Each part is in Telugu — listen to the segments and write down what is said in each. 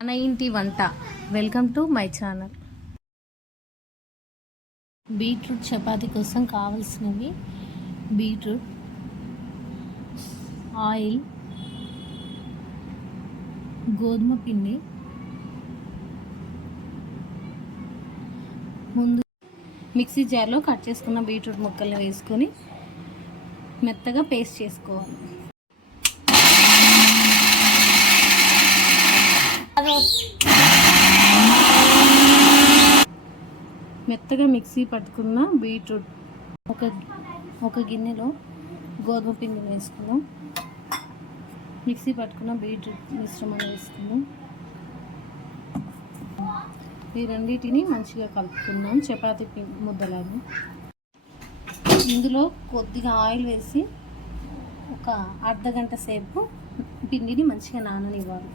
మన ఇంటి వంట. Welcome to my channel. Beetroot chapati కోసం కావాల్సినవి బీట్రూట్, ఆయిల్, గోధుమ పిండి. ముందు మిక్సీ జార్లో కట్ చేసుకున్న బీట్రూట్ ముక్కల్ని వేసుకొని మెత్తగా పేస్ట్ చేసుకోవాలి. మెత్తగా మిక్సీ పట్టుకున్న బీట్రూట్ ఒక గిన్నెలో గోధుమ పిండి వేసుకుందాం. మిక్సీ పట్టుకున్న బీట్రూట్ మిశ్రమాన్ని వేసుకుందాం. ఈ రెండింటిని మంచిగా కలుపుకుందాం చపాతీ ముద్దలాగా. ఇందులో కొద్దిగా ఆయిల్ వేసి ఒక అర్ధగంట సేపు పిండిని మంచిగా నాననివ్వాలి.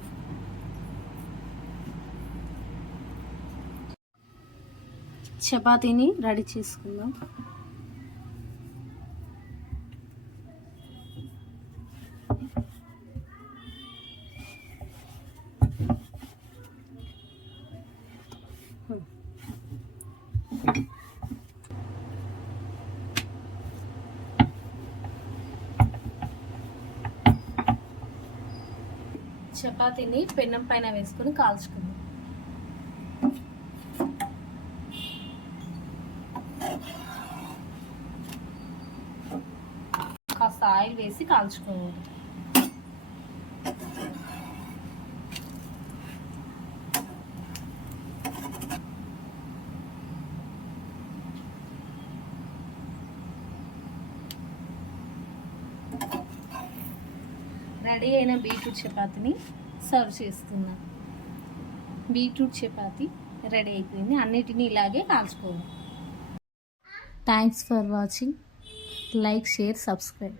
చపాతీని రెడీ చేసుకుందాం. చపాతీని పెన్నం పైన వేసుకొని కాల్చుకుందాం. కాస్త ఆయిల్ వేసి కాల్చుకోవాలి. రెడీ అయిన బీట్రూట్ చపాతీని సర్వ్ చేస్తున్నాం. బీట్రూట్ చపాతీ రెడీ అయిపోయింది. అన్నిటినీ ఇలాగే కాల్చుకోవాలి. Thanks for watching. Like, share, subscribe.